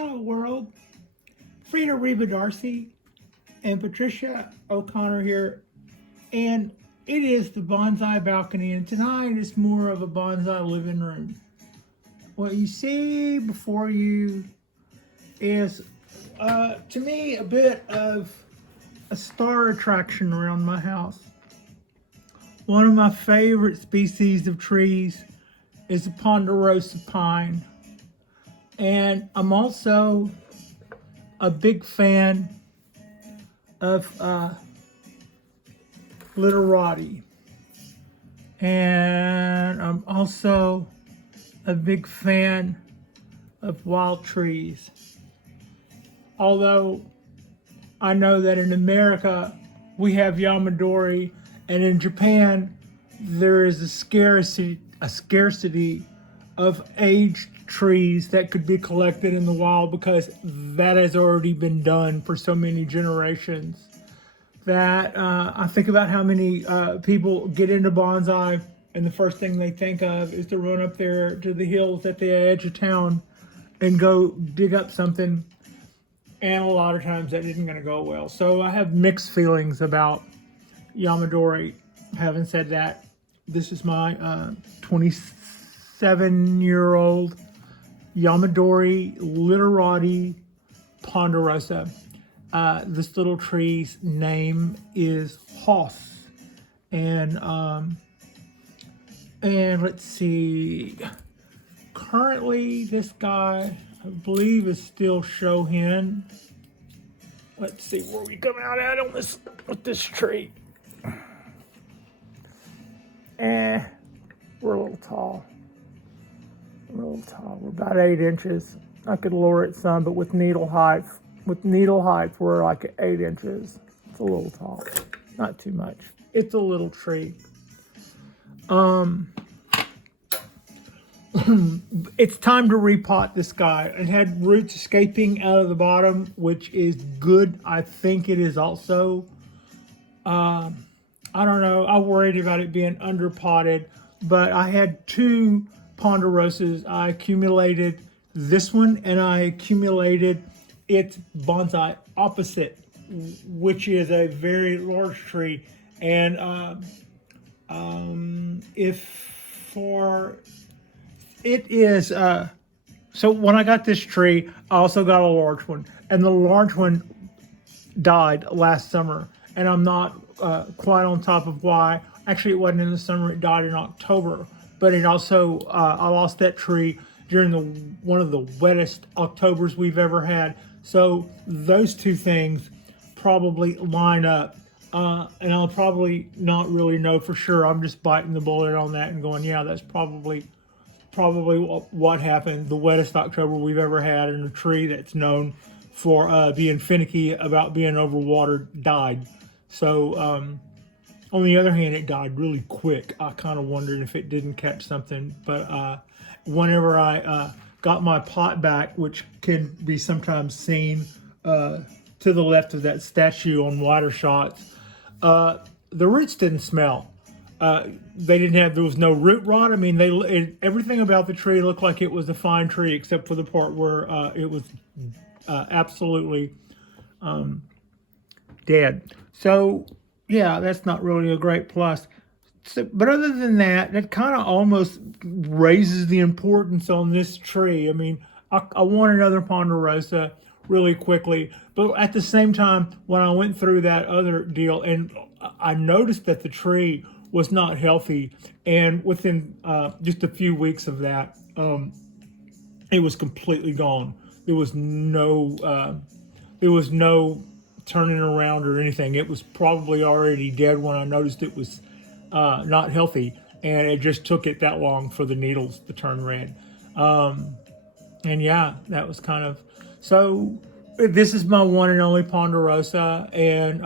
Hello world, Frida Reba Darcy and Patricia O'Connor here, and it is the bonsai balcony, and tonight is more of a bonsai living room. What you see before you is, to me, a bit of a star attraction around my house. One of my favorite species of trees is the Ponderosa pine. And I'm also a big fan of Literati. And I'm also a big fan of wild trees. Although I know that in America we have Yamadori, and in Japan there is a scarcity of aged trees that could be collected in the wild, because that has already been done for so many generations. That I think about how many people get into bonsai and the first thing they think of is to run up there to the hills at the edge of town and go dig up something, and a lot of times that isn't going to go well. So I have mixed feelings about Yamadori. Having said that, this is my 27-year-old Yamadori Literati Ponderosa. This little tree's name is Hoss, and let's see. Currently, this guy, I believe, is still Shohin. Let's see where we come out at on this with this tree. We're a little tall. We're about 8 inches. I could lower it some, but with needle height, we're like at 8 inches. It's a little tall, not too much. It's a little tree. It's time to repot this guy. It had roots escaping out of the bottom, which is good. I think it is also, I don't know, I worried about it being underpotted, but I had 2 Ponderosas. I accumulated this one, and I accumulated its bonsai opposite, which is a very large tree. And so when I got this tree, I also got a large one, and the large one died last summer, and I'm not quite on top of why. Actually, it wasn't in the summer, it died in October. But it also, I lost that tree during one of the wettest Octobers we've ever had. So those two things probably line up. And I'll probably not really know for sure. I'm just biting the bullet on that and going, yeah, that's probably what happened. The wettest October we've ever had, and a tree that's known for being finicky about being overwatered died. So, on the other hand, it died really quick. I kind of wondered if it didn't catch something. But whenever I got my pot back, which can be sometimes seen to the left of that statue on wider shots, the roots didn't smell. There was no root rot. I mean, everything about the tree looked like it was a fine tree, except for the part where it was absolutely dead. So, yeah, that's not really a great plus. So, but other than that, that kind of almost raises the importance on this tree. I mean, I want another Ponderosa really quickly, but at the same time, when I went through that other deal, and I noticed that the tree was not healthy, and within just a few weeks of that, it was completely gone. There was no turning around or anything. It was probably already dead when I noticed it was not healthy, and it just took it that long for the needles to turn red. And yeah, that was kind of, so this is my one and only Ponderosa, and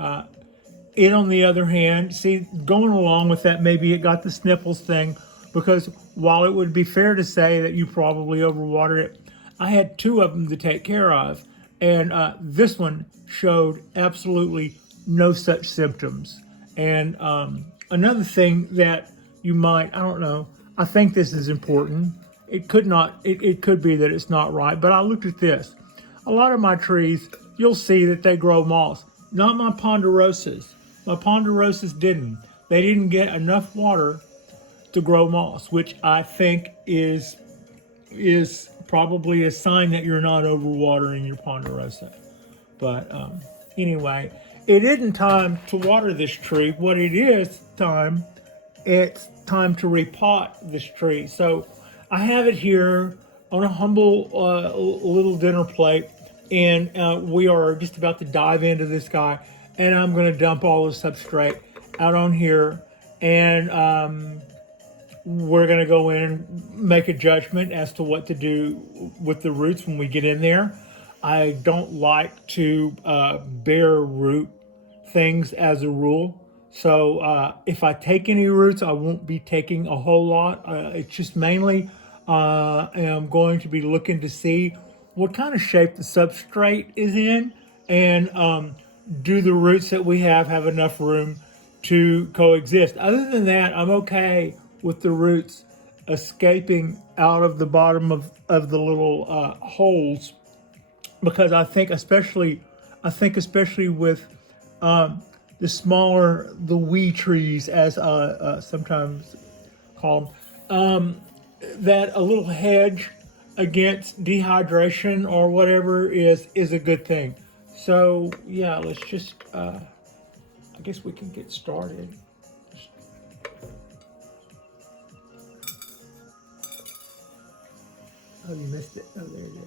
it, on the other hand, see, going along with that, maybe it got the sniffles thing, because while it would be fair to say that you probably overwatered it, I had 2 of them to take care of, and this one showed absolutely no such symptoms. And another thing that you might, I don't know, I think this is important. It could be that it's not right, but I looked at this. a lot of my trees, you'll see that they grow moss. Not my ponderosas. My ponderosas didn't. They didn't get enough water to grow moss, which I think is probably a sign that you're not overwatering your ponderosa. But anyway, it isn't time to water this tree. What it is time, it's time to repot this tree. So I have it here on a humble little dinner plate, and we are just about to dive into this guy, and I'm going to dump all the substrate out on here, and we're going to go in and make a judgment as to what to do with the roots when we get in there. I don't like to bare root things as a rule. So if I take any roots, I won't be taking a whole lot. It's just mainly I'm going to be looking to see what kind of shape the substrate is in, and do the roots that we have enough room to coexist. Other than that, I'm okay with the roots escaping out of the bottom of the little holes, because I think especially with the wee trees, as sometimes call them, that a little hedge against dehydration or whatever is a good thing. So yeah, let's just I guess we can get started. Oh, you missed it. Oh, there it is.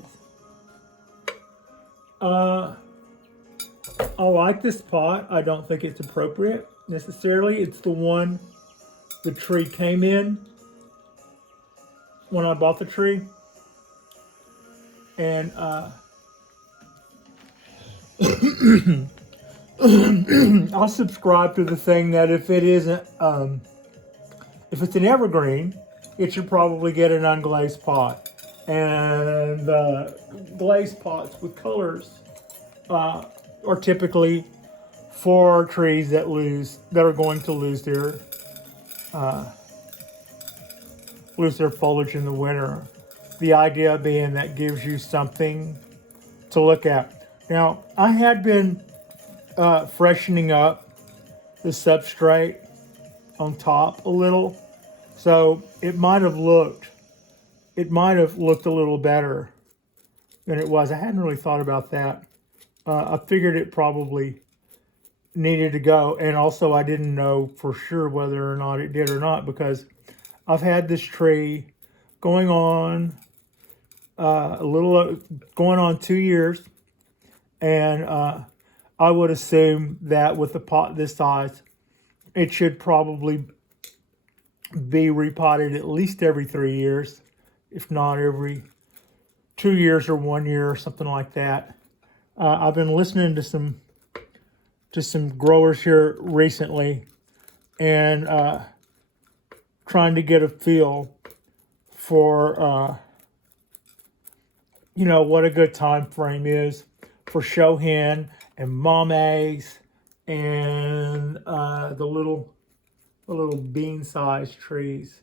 I like this pot. I don't think it's appropriate necessarily. It's the one the tree came in when I bought the tree. And I'll subscribe to the thing that if it isn't, if it's an evergreen, it should probably get an unglazed pot. And glazed pots with colors are typically for trees that are going to lose their foliage in the winter. The idea being that gives you something to look at. Now, I had been freshening up the substrate on top a little, so it might have looked a little better than it was. I hadn't really thought about that. I figured it probably needed to go, and also I didn't know for sure whether or not it did or not, because I've had this tree going on going on 2 years, and I would assume that with a pot this size, it should probably be repotted at least every 3 years, if not every 2 years or 1 year or something like that. I've been listening to some growers here recently, and trying to get a feel for what a good time frame is for Shohin and Mames and the little bean-sized trees.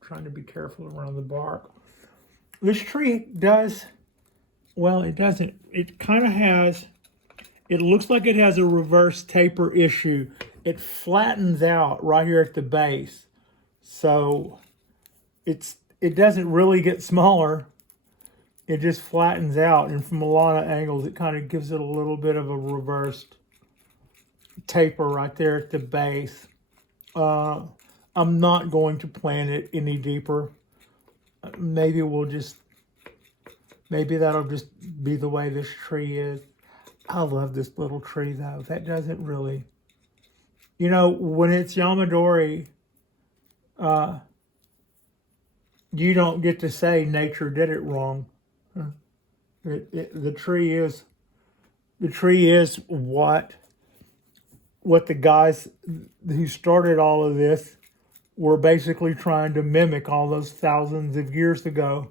Trying to be careful around the bark. This tree does, well, it doesn't. It kind of has, it looks like it has a reverse taper issue. It flattens out right here at the base. So it doesn't really get smaller. It just flattens out, and from a lot of angles, it kind of gives it a little bit of a reversed taper right there at the base. I'm not going to plant it any deeper. Maybe that'll just be the way this tree is. I love this little tree though. That doesn't really, when it's Yamadori, you don't get to say nature did it wrong. The tree is what the guys who started all of this were basically trying to mimic all those thousands of years ago.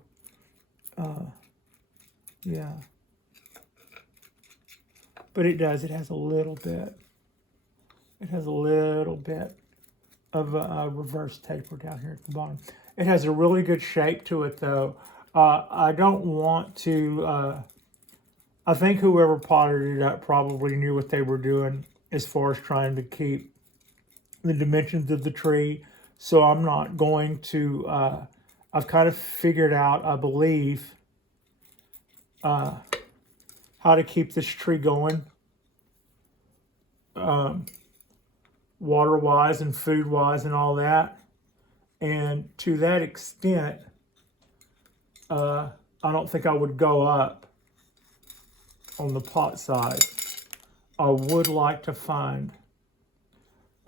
Yeah. But it does. It has a little bit. It has a little bit of a reverse taper down here at the bottom. It has a really good shape to it, though. I don't want to I think whoever potted it up probably knew what they were doing as far as trying to keep the dimensions of the tree. So I'm not going to, I've kind of figured out, I believe, how to keep this tree going, water-wise and food-wise and all that. And to that extent, I don't think I would go up on the pot size. I would like to find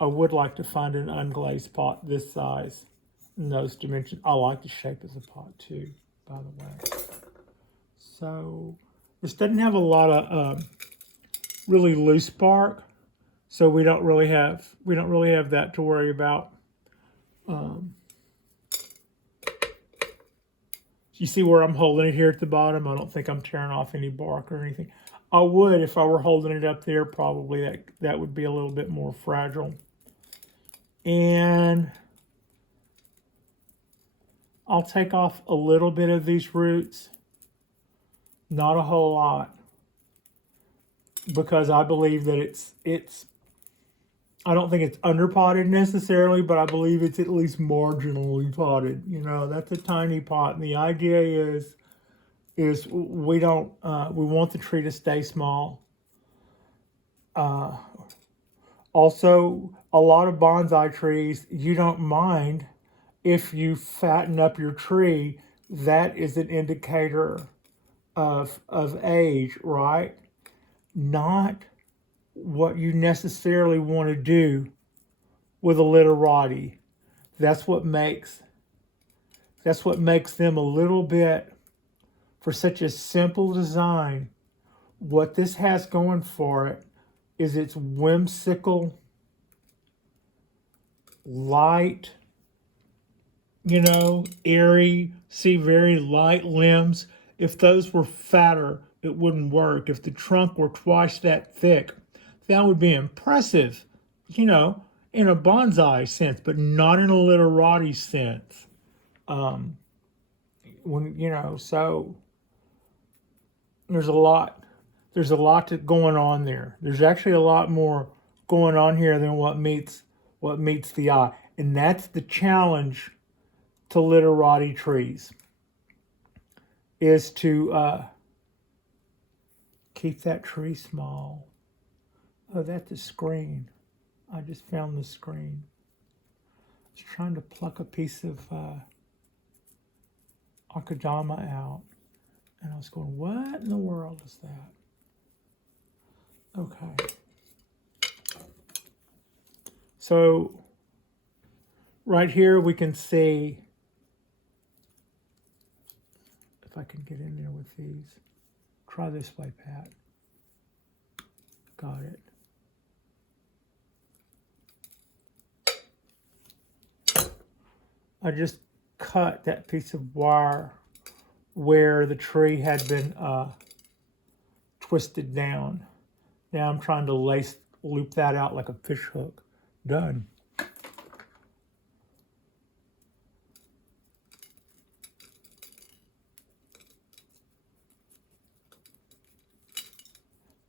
an unglazed pot this size and those dimensions. I like the shape of the pot too, by the way. So this doesn't have a lot of really loose bark, so we don't really have that to worry about. You see where I'm holding it here at the bottom? I don't think I'm tearing off any bark or anything. I would if I were holding it up there. Probably that would be a little bit more fragile. And I'll take off a little bit of these roots, not a whole lot, because I believe that it's I don't think it's underpotted necessarily, but I believe it's at least marginally potted. You know, that's a tiny pot, and the idea is we don't we want the tree to stay small. Also, a lot of bonsai trees, you don't mind if you fatten up your tree. That is an indicator of age, right? Not what you necessarily want to do with a literati. That's what makes them a little bit, for such a simple design. What this has going for it is it's whimsical, light, you know, airy, see, very light limbs. If those were fatter, it wouldn't work. If the trunk were twice that thick, that would be impressive, you know, in a bonsai sense, but not in a literati sense. When, you know, so there's a lot going on there. There's actually a lot more going on here than what meets the eye. And that's the challenge to literati trees, is to keep that tree small. Oh, that's a screen. I just found the screen. I was trying to pluck a piece of akadama out, and I was going, what in the world is that? Okay. So right here we can see, if I can get in there with these. Try this way, Pat. Got it. I just cut that piece of wire where the tree had been twisted down. Now I'm trying to loop that out like a fish hook. Done.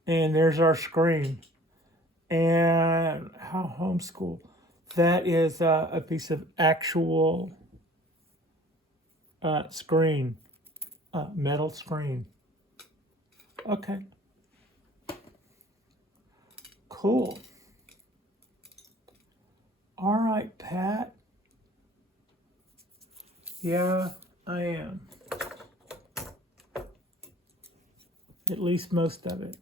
And there's our screen. And how homeschool. That is a piece of actual screen, metal screen. Okay. Cool. All right, Pat. Yeah, I am. At least most of it.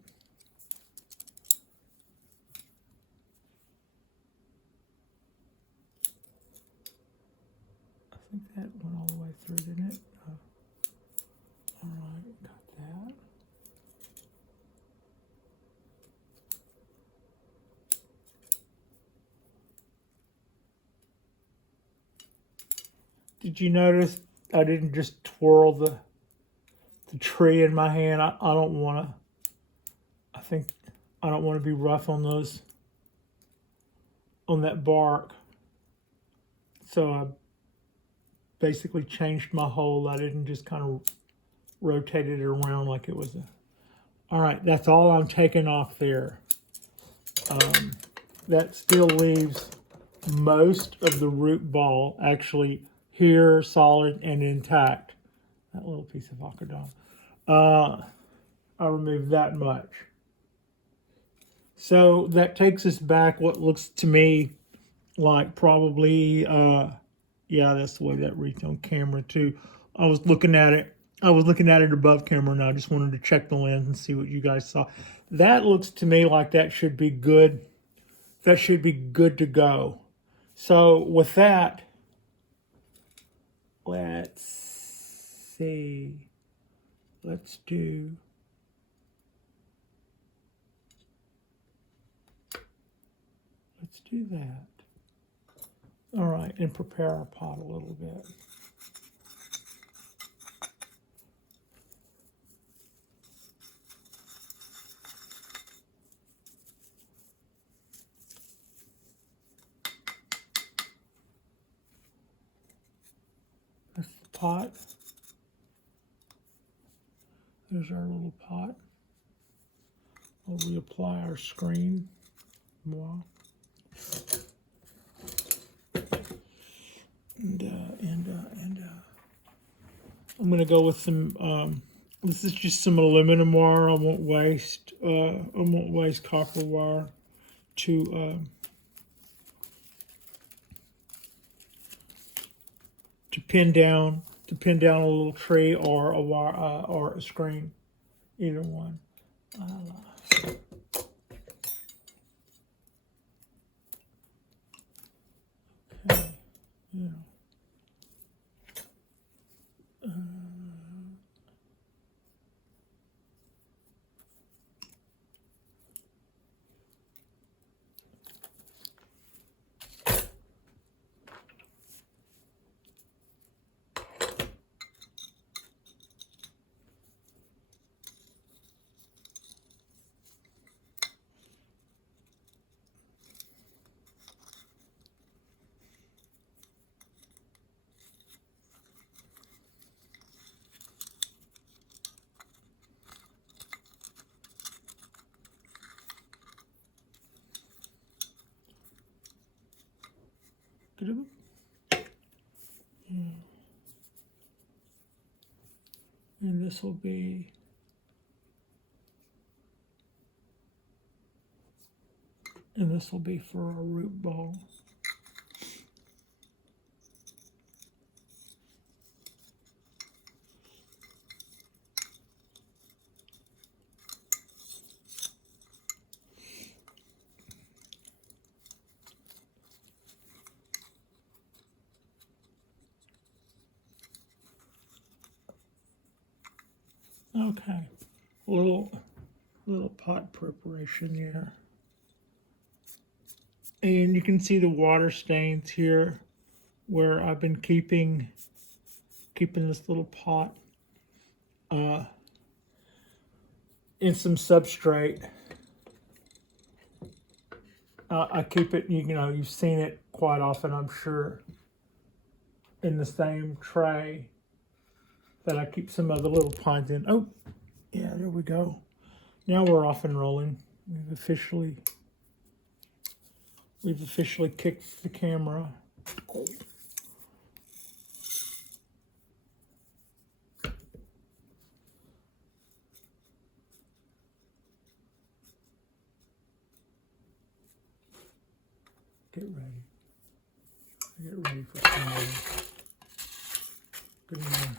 I think that went all the way through, didn't it? All right, got that. Did you notice I didn't just twirl the tree in my hand? I don't want to, I don't want to be rough on that bark. So I basically changed my hold. I didn't just kind of rotate it around like it was All right, that's all I'm taking off there. That still leaves most of the root ball actually here, solid and intact. That little piece of acadon. I'll remove that much. So that takes us back what looks to me like probably, yeah, that's the way that reads on camera too. I was looking at it above camera, and I just wanted to check the lens and see what you guys saw. That looks to me like that should be good. That should be good to go. So with that, let's see. Let's do that. All right, and prepare our pot a little bit. That's the pot. There's our little pot. We'll reapply our screen. Wow. And I'm going to go with some, this is just some aluminum wire. I won't waste copper wire to pin down a little tree or a wire or a screen, either one. Okay, yeah. And this will be for our root ball. Okay, little pot preparation here, and you can see the water stains here where I've been keeping this little pot in some substrate. I keep it, you know, you've seen it quite often, I'm sure, in the same tray that I keep some other little pines in. Oh, yeah, there we go. Now we're off and rolling. We've officially kicked the camera. Get ready. Get ready for some more. Good enough.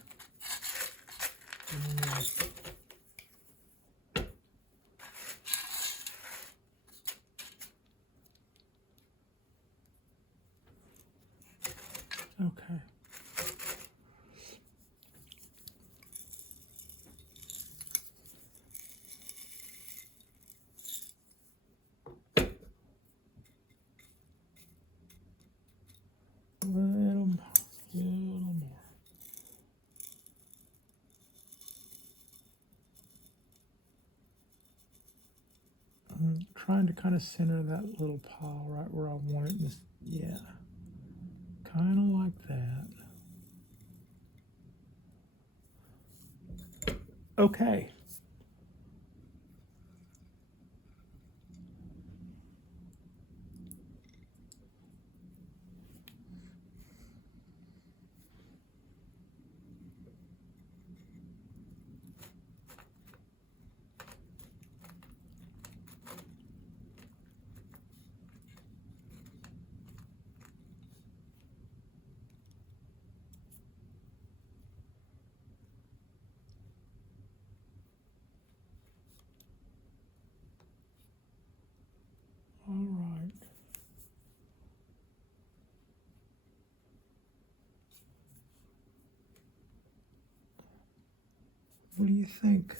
Okay. Little more. I'm trying to kind of center that little pile right where I want it. Yeah, kind of like that. Okay. What do you think?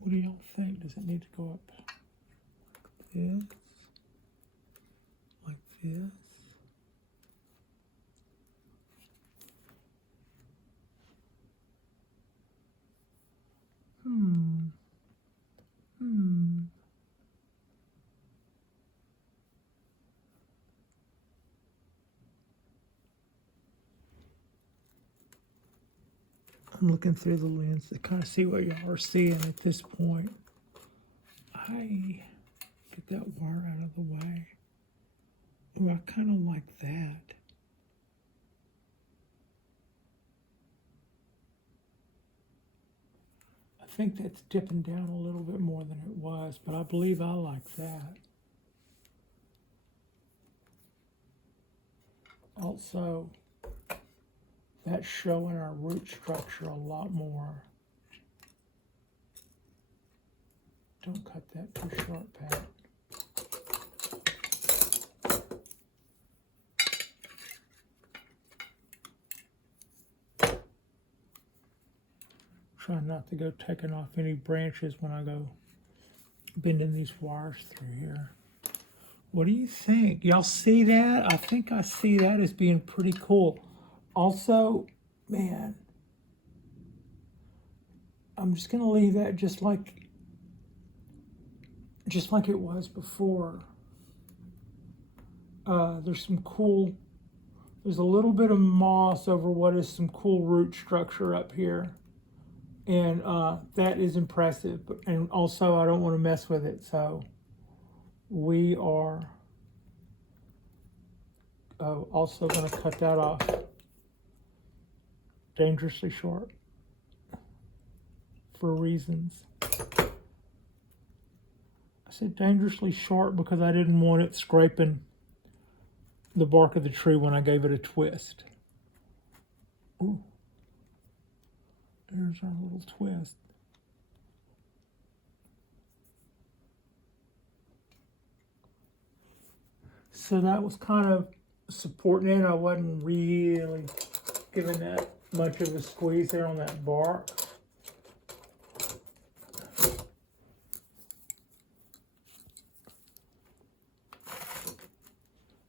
What do y'all think? Does it need to go up like this? Like this? I'm looking through the lens to kind of see what y'all are seeing at this point. I get that wire out of the way. Oh, I kind of like that. I think that's dipping down a little bit more than it was, but I believe I like that. Also, that's showing our root structure a lot more. Don't cut that too short, Pat. Try not to go taking off any branches when I go bending these wires through here. What do you think? Y'all see that? I think I see that as being pretty cool. Also, man, I'm just gonna leave that just like it was before. There's a little bit of moss over what is some cool root structure up here. And that is impressive, and also I don't want to mess with it, so we are also going to cut that off dangerously short for reasons. I said dangerously short because I didn't want it scraping the bark of the tree when I gave it a twist. Ooh. There's our little twist. So that was kind of supporting it. I wasn't really giving that much of a squeeze there on that bark.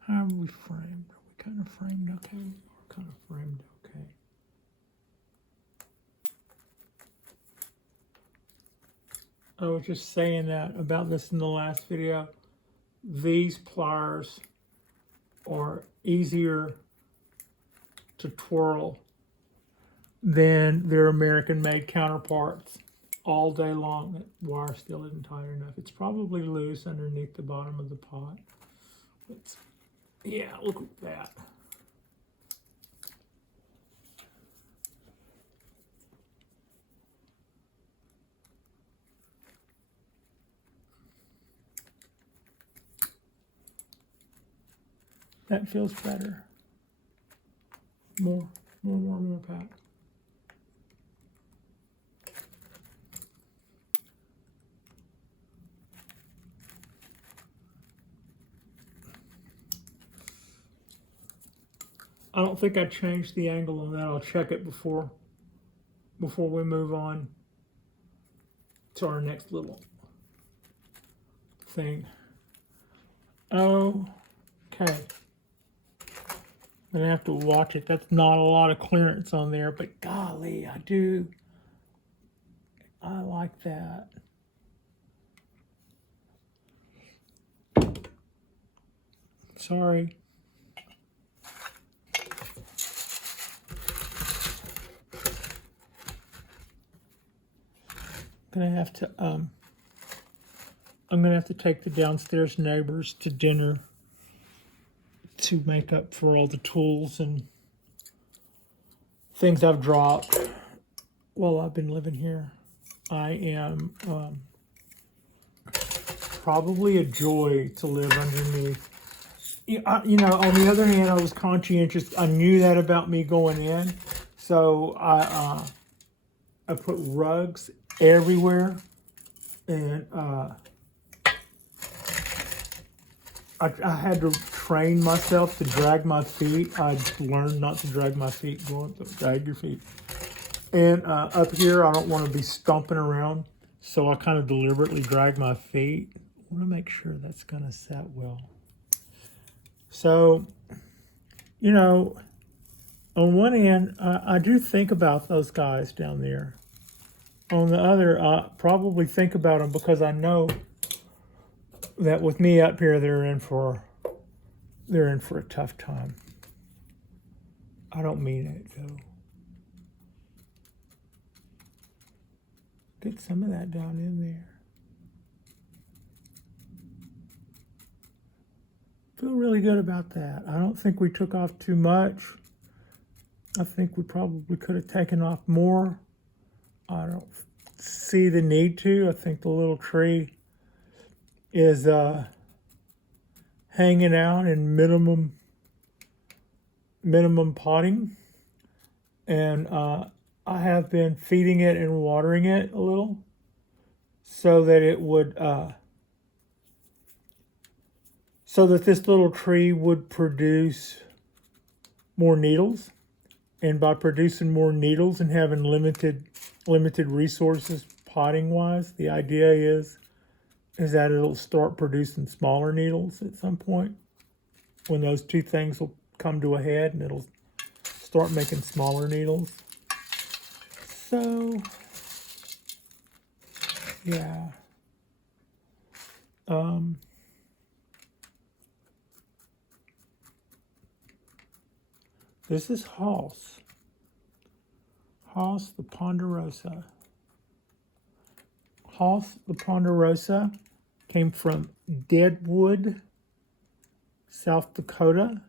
How are we framed? Are we kind of framed okay? We're kind of framed okay. I was just saying that about this in the last video. These pliers are easier to twirl than their American-made counterparts all day long. That wire still isn't tight enough. It's probably loose underneath the bottom of the pot. Yeah, look at that. That feels better. More, Pat. I don't think I changed the angle on that. I'll check it before we move on to our next little thing. Okay. I'm gonna have to watch it. That's not a lot of clearance on there, but golly, I like that. Sorry. I'm gonna have to take the downstairs neighbors to dinner to make up for all the tools and things I've dropped while I've been living here. I am probably a joy to live underneath. You know, on the other hand, I was conscientious. I knew that about me going in, so I put rugs everywhere, and I had to train myself to drag my feet. I learned not to drag my feet. Don't drag your feet. And up here, I don't want to be stomping around, so I kind of deliberately drag my feet. I want to make sure that's going to set well. So, you know, on one end, I do think about those guys down there. On the other, I probably think about them because I know that with me up here, they're in for a tough time. I don't mean it though. Get some of that down in there. Feel really good about that. I don't think we took off too much. I think we probably could have taken off more. I don't see the need to. I think the little tree is hanging out in minimum potting, and I have been feeding it and watering it a little so that it would so that this little tree would produce more needles. And by producing more needles and having limited resources potting wise, the idea is that it'll start producing smaller needles at some point when those two things will come to a head, and it'll start making smaller needles. So yeah. This is Hoss the Ponderosa. Hoss the Ponderosa came from Deadwood, South Dakota.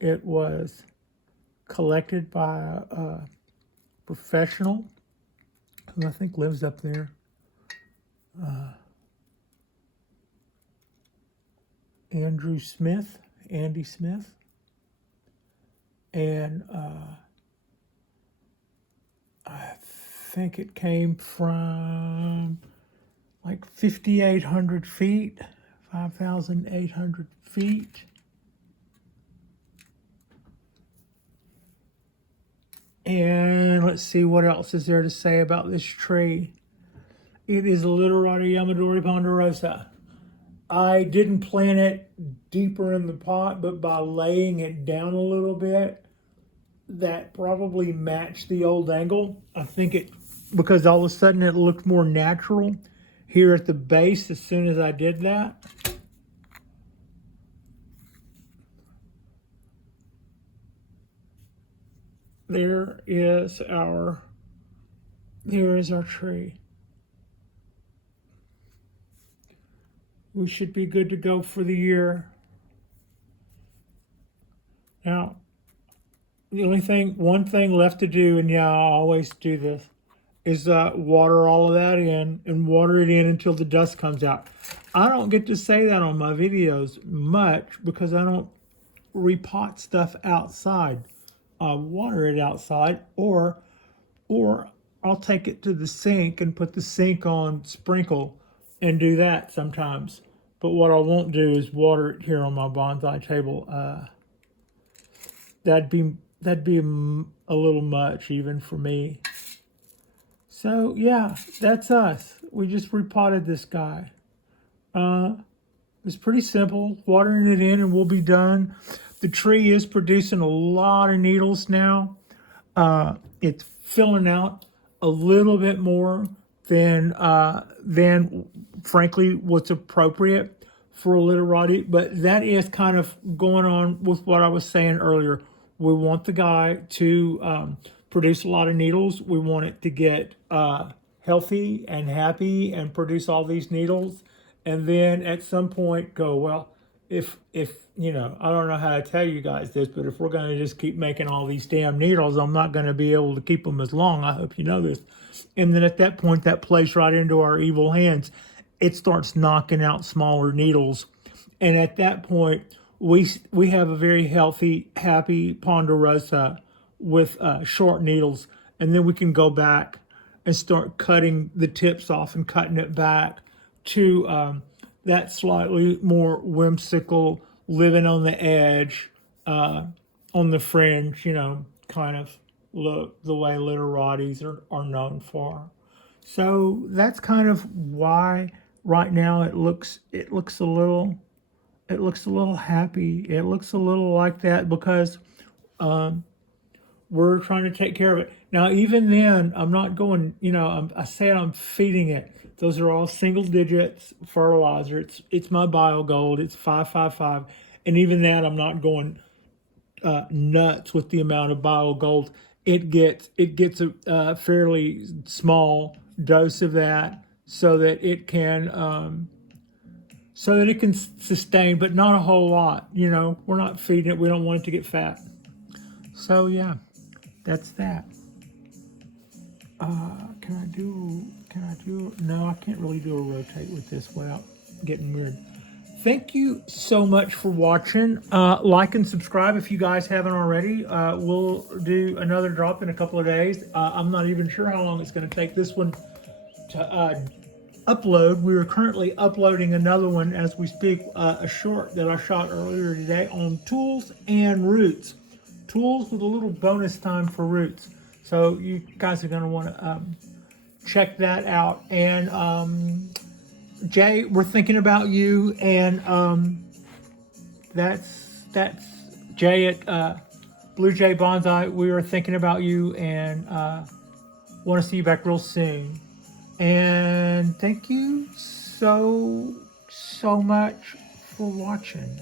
It was collected by a professional who I think lives up there. Andy Smith. And I think it came from like 5,800 feet, 5,800 feet. And let's see what else is there to say about this tree. It is a Literati Yamadori Ponderosa. I didn't plant it deeper in the pot, but by laying it down a little bit, that probably matched the old angle. I think it, because all of a sudden it looked more natural here at the base as soon as I did that. There is our tree. We should be good to go for the year. Now, one thing left to do, and yeah, I always do this, is water all of that in and water it in until the dust comes out. I don't get to say that on my videos much because I don't repot stuff outside. I water it outside, or I'll take it to the sink and put the sink on sprinkle and do that sometimes. But what I won't do is water it here on my bonsai table. That'd be a little much even for me. So yeah, that's us. We just repotted this guy. It's pretty simple. Watering it in and we'll be done. The tree is producing a lot of needles now. It's filling out a little bit more than frankly what's appropriate for a literati, but that is kind of going on with what I was saying earlier. We want the guy to produce a lot of needles. We want it to get healthy and happy and produce all these needles, and then at some point go, well, if you know, I don't know how to tell you guys this, but if we're going to just keep making all these damn needles, I'm not going to be able to keep them as long. I hope you know this. And then at that point, that plays right into our evil hands. It starts knocking out smaller needles. And at that point, we have a very healthy, happy Ponderosa with short needles. And then we can go back and start cutting the tips off and cutting it back to that slightly more whimsical, living on the edge, on the fringe, you know, kind of look the way Literatis are known for. So that's kind of why right now it looks a little happy. It looks a little like that because we're trying to take care of it. Now, even then, I'm not going, I said I'm feeding it. Those are all single digits fertilizer. It's my BioGold. It's 555. And even that, I'm not going nuts with the amount of BioGold. It gets a fairly small dose of that so that it can sustain, but not a whole lot. We're not feeding it. We don't want it to get fat. So yeah, that's that. No, I can't really do a rotate with this without getting weird. Thank you so much for watching. Like and subscribe if you guys haven't already. We'll do another drop in a couple of days. I'm not even sure how long it's going to take this one to upload. We are currently uploading another one as we speak, a short that I shot earlier today on tools and roots. Tools with a little bonus time for roots. So you guys are going to want to check that out. And Jay, we're thinking about you, and that's Jay at Blue Jay Bonsai. We are thinking about you and want to see you back real soon. And thank you so much for watching.